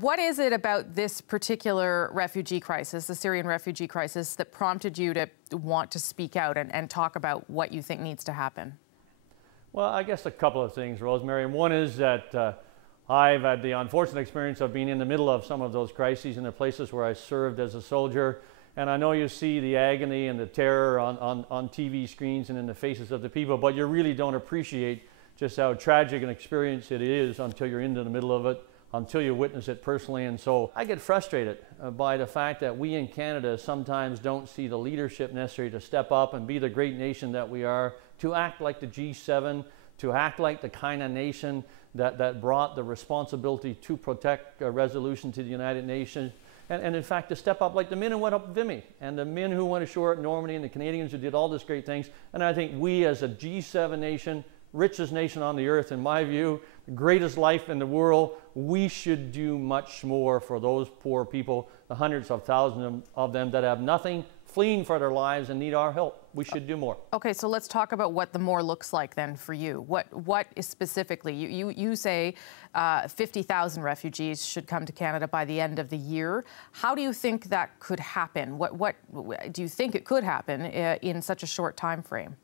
What is it about this particular refugee crisis, the Syrian refugee crisis, that prompted you to want to speak out and talk about what you think needs to happen? Well, I guess a couple of things, Rosemary. And one is that I've had the unfortunate experience of being in the middle of some of those crises in the places where I served as a soldier. And I know you see the agony and the terror on TV screens and in the faces of the people, but you really don't appreciate just how tragic an experience it is until you're into the middle of it, until you witness it personally. And so I get frustrated by the fact that we in Canada sometimes don't see the leadership necessary to step up and be the great nation that we are, to act like the G7, to act like the kind of nation that brought the responsibility to protect a resolution to the United Nations. And in fact, to step up like the men who went up Vimy and the men who went ashore at Normandy and the Canadians who did all these great things. And I think we as a G7 nation, richest nation on the earth, in my view, the greatest life in the world, we should do much more for those poor people, the hundreds of thousands of them that have nothing, fleeing for their lives and need our help. We should do more. Okay, so let's talk about what the more looks like then for you. What is specifically, you say 50,000 refugees should come to Canada by the end of the year. How do you think that could happen? What do you think it could happen in such a short time frame?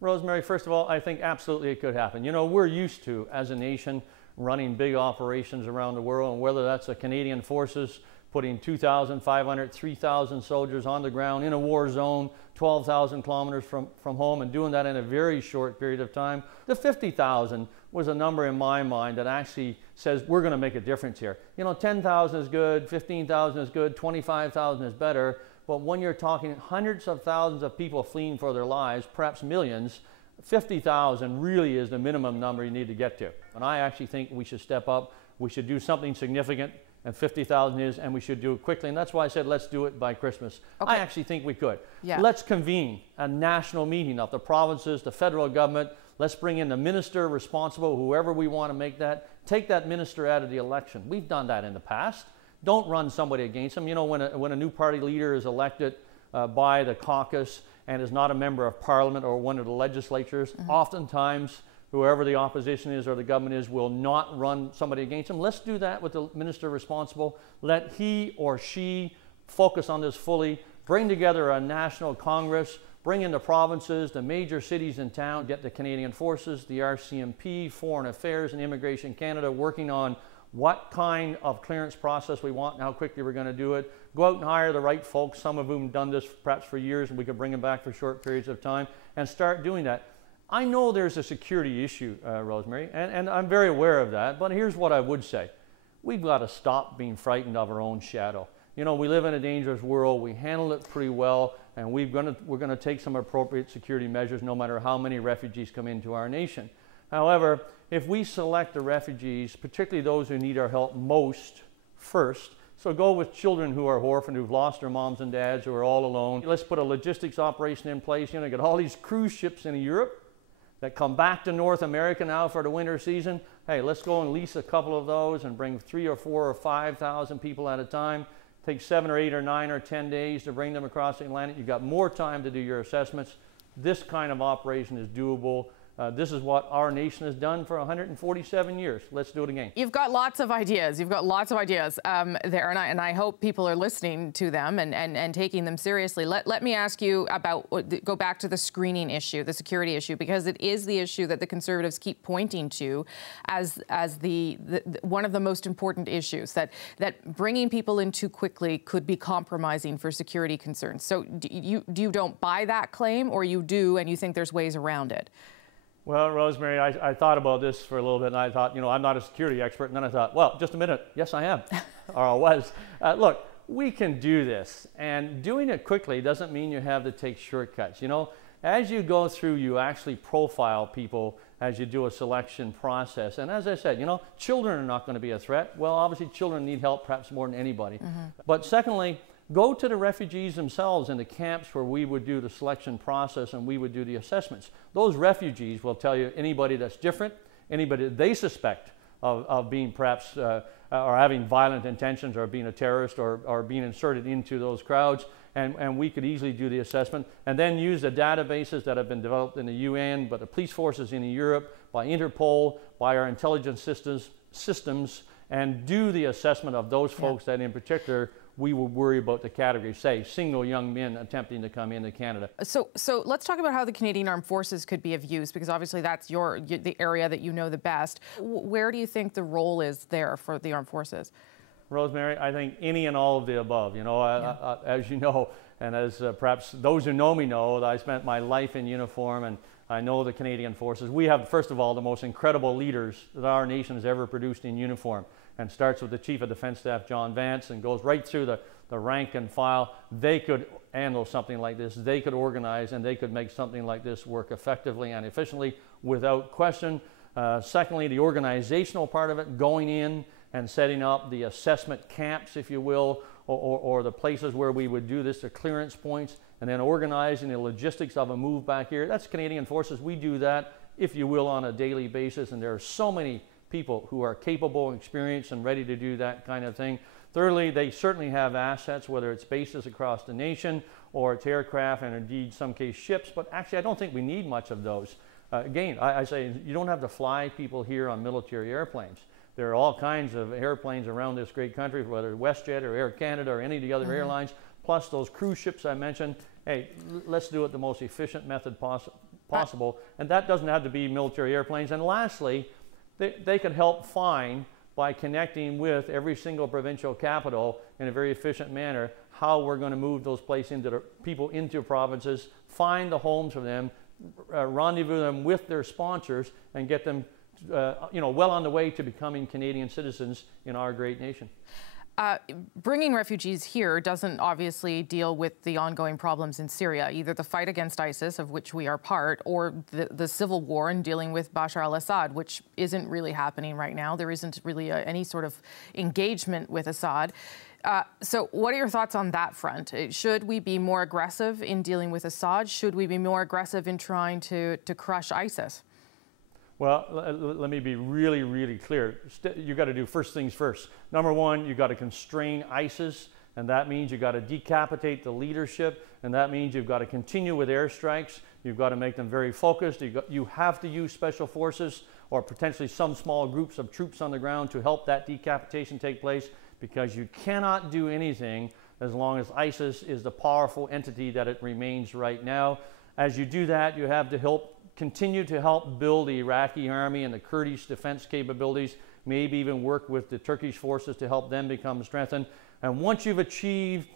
Rosemary, first of all, I think absolutely it could happen. You know, we're used to, as a nation, running big operations around the world, and whether that's the Canadian forces putting 2,500, 3,000 soldiers on the ground in a war zone, 12,000 kilometers from home, and doing that in a very short period of time. The 50,000 was a number in my mind that actually says we're going to make a difference here. You know, 10,000 is good, 15,000 is good, 25,000 is better. But when you're talking hundreds of thousands of people fleeing for their lives, perhaps millions, 50,000 really is the minimum number you need to get to. And I actually think we should step up. We should do something significant, and 50,000 is, and we should do it quickly. And that's why I said let's do it by Christmas. Okay. I actually think we could. Yeah. Let's convene a national meeting of the provinces, the federal government. Let's bring in the minister responsible, whoever we want to make that. Take that minister out of the election. We've done that in the past. Don't run somebody against them. You know, when a new party leader is elected by the caucus and is not a member of parliament or one of the legislatures, oftentimes whoever the opposition is or the government is will not run somebody against them. Let's do that with the minister responsible. Let he or she focus on this fully, bring together a national congress, bring in the provinces, the major cities in town, get the Canadian Forces, the RCMP, Foreign Affairs and Immigration Canada working on what kind of clearance process we want and how quickly we're going to do it. Go out and hire the right folks, some of whom have done this perhaps for years, and we could bring them back for short periods of time, and start doing that. I know there's a security issue, Rosemary, and I'm very aware of that, but here's what I would say. We've got to stop being frightened of our own shadow. You know, we live in a dangerous world, we handle it pretty well, and we're going to take some appropriate security measures no matter how many refugees come into our nation. However, if we select the refugees, particularly those who need our help most, first, so go with children who are orphaned, who've lost their moms and dads, who are all alone. Let's put a logistics operation in place. You know, get all these cruise ships in Europe that come back to North America now for the winter season. Hey, let's go and lease a couple of those and bring 3,000 or 4,000 or 5,000 people at a time. Take 7 or 8 or 9 or 10 days to bring them across the Atlantic. You've got more time to do your assessments. This kind of operation is doable. This is what our nation has done for 147 years. Let's do it again. You've got lots of ideas. You've got lots of ideas there, and I hope people are listening to them and taking them seriously. Let me ask you about, go back to the screening issue, the security issue, because it is the issue that the Conservatives keep pointing to as the one of the most important issues, that bringing people in too quickly could be compromising for security concerns. So you don't buy that claim, or you do and you think there's ways around it? Well, Rosemary, I thought about this for a little bit, and I thought, you know, I'm not a security expert, and then I thought, well, just a minute, yes, I am, or I was. Look, we can do this, and doing it quickly doesn't mean you have to take shortcuts. You know, as you go through, you actually profile people as you do a selection process. And as I said, you know, children are not going to be a threat. Well, obviously, children need help perhaps more than anybody. But secondly, go to the refugees themselves in the camps where we would do the selection process and we would do the assessments. Those refugees will tell you anybody that's different, anybody that they suspect of being perhaps or having violent intentions or being a terrorist or being inserted into those crowds. And we could easily do the assessment and then use the databases that have been developed in the UN, but the police forces in Europe, by Interpol, by our intelligence systems, and do the assessment of those folks that in particular we will worry about the category, say single young men attempting to come into Canada. So let's talk about how the Canadian Armed Forces could be of use, because obviously that's the area that you know the best. Where do you think the role is there for the Armed Forces? Rosemary, I think any and all of the above. You know, as you know, and as perhaps those who know me know, that I spent my life in uniform, and I know the Canadian Forces. We have, first of all, the most incredible leaders that our nation has ever produced in uniform, and starts with the Chief of Defence Staff, John Vance, and goes right through the rank and file. They could handle something like this. They could organize, and they could make something like this work effectively and efficiently without question. Secondly, the organizational part of it, going in and setting up the assessment camps, if you will, or the places where we would do this, the clearance points, and then organizing the logistics of a move back here. That's Canadian Forces. We do that, if you will, on a daily basis, and there are so many people who are capable, experienced, and ready to do that kind of thing. Thirdly, they certainly have assets, whether it's bases across the nation or it's aircraft and indeed in some case ships, but actually I don't think we need much of those. Again, I say you don't have to fly people here on military airplanes. There are all kinds of airplanes around this great country, whether WestJet or Air Canada or any of the other airlines, plus those cruise ships I mentioned. Hey, let's do it the most efficient method possible, and that doesn't have to be military airplanes. And lastly, they can help find, by connecting with every single provincial capital in a very efficient manner, how we're going to move those people into provinces, find the homes for them, rendezvous them with their sponsors, and get them well on the way to becoming Canadian citizens in our great nation. Bringing refugees here doesn't obviously deal with the ongoing problems in Syria, either the fight against ISIS, of which we are part, or the civil war and dealing with Bashar al-Assad, which isn't really happening right now. There isn't really any sort of engagement with Assad. So what are your thoughts on that front? Should we be more aggressive in dealing with Assad? Should we be more aggressive in trying to crush ISIS? Well, let me be really, really clear. You've got to do first things first. Number one, you've got to constrain ISIS, and that means you've got to decapitate the leadership, and that means you've got to continue with airstrikes. You've got to make them very focused. You have to use special forces or potentially some small groups of troops on the ground to help that decapitation take place, because you cannot do anything as long as ISIS is the powerful entity that it remains right now. As you do that, you have to continue to help build the Iraqi army and the Kurdish defense capabilities, maybe even work with the Turkish forces to help them become strengthened. And once you've achieved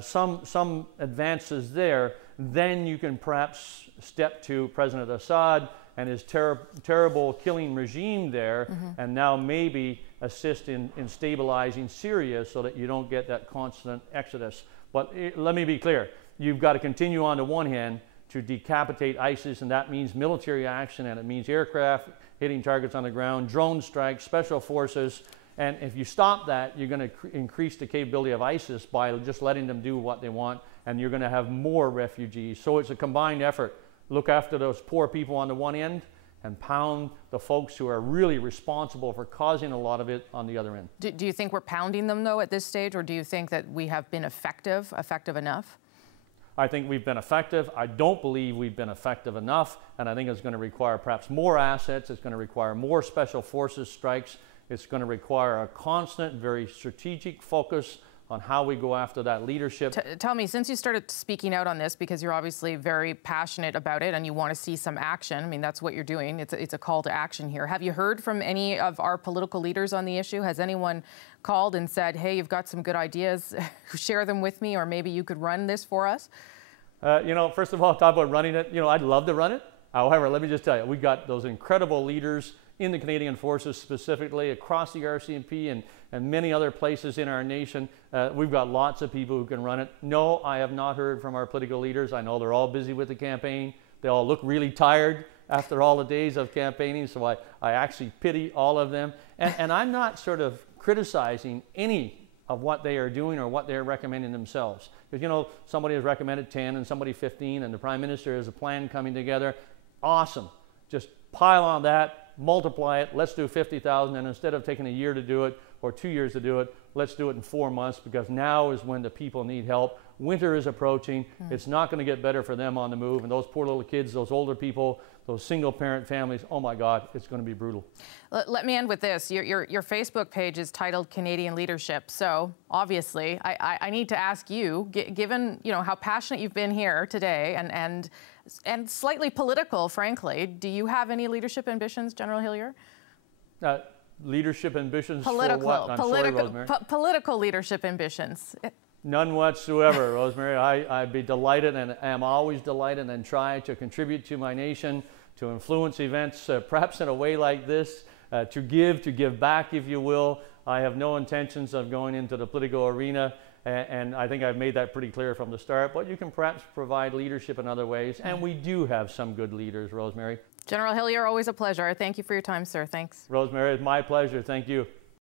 some advances there, then you can perhaps step to President Assad and his terrible killing regime there, and now maybe assist in stabilizing Syria so that you don't get that constant exodus. But let me be clear, you've got to continue on the one hand to decapitate ISIS, and that means military action, and it means aircraft hitting targets on the ground, drone strikes, special forces. And if you stop that, you're going to increase the capability of ISIS by just letting them do what they want, and you're going to have more refugees. So it's a combined effort. Look after those poor people on the one end, and pound the folks who are really responsible for causing a lot of it on the other end. Do you think we're pounding them, though, at this stage, or do you think that we have been effective enough? I think we've been effective. I don't believe we've been effective enough, and I think it's going to require perhaps more assets. It's going to require more special forces strikes. It's going to require a constant, very strategic focus on how we go after that leadership. Tell me, since you started speaking out on this, because you're obviously very passionate about it and you want to see some action, I mean, that's what you're doing. It's a call to action here. Have you heard from any of our political leaders on the issue? Has anyone called and said, hey, you've got some good ideas, share them with me, or maybe you could run this for us? First of all, talk about running it. I'd love to run it. However, let me just tell you, we've got those incredible leaders in the Canadian Forces, specifically across the RCMP and many other places in our nation. We've got lots of people who can run it. No, I have not heard from our political leaders. I know they're all busy with the campaign. They all look really tired after all the days of campaigning, so I actually pity all of them. And I'm not sort of criticizing any of what they are doing or what they're recommending themselves. Because, somebody has recommended 10 and somebody 15, and the Prime Minister has a plan coming together. Awesome. Just pile on that, multiply it, let's do 50,000, and instead of taking a year to do it, or 2 years to do it. Let's do it in 4 months, because now is when the people need help. Winter is approaching. It's not going to get better for them on the move. And those poor little kids, those older people, those single parent families, oh my God, it's going to be brutal. Let me end with this. Your Facebook page is titled Canadian Leadership. So obviously, I need to ask you, given how passionate you've been here today and slightly political, frankly, do you have any leadership ambitions, General Hillier? Leadership ambitions political, for what? I'm sorry, Rosemary. Political leadership ambitions. None whatsoever, Rosemary. I'd be delighted, and am always delighted, and try to contribute to my nation, to influence events, perhaps in a way like this, to give back, if you will. I have no intentions of going into the political arena, and I think I've made that pretty clear from the start. But you can perhaps provide leadership in other ways, and we do have some good leaders, Rosemary. General Hillier, always a pleasure. Thank you for your time, sir. Thanks. Rosemary, it's my pleasure. Thank you.